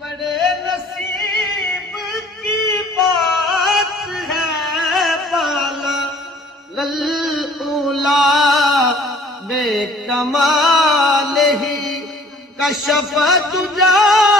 بڑے نصیب کی بات ہے بالا للعلا بے کمال ہی کشف تجا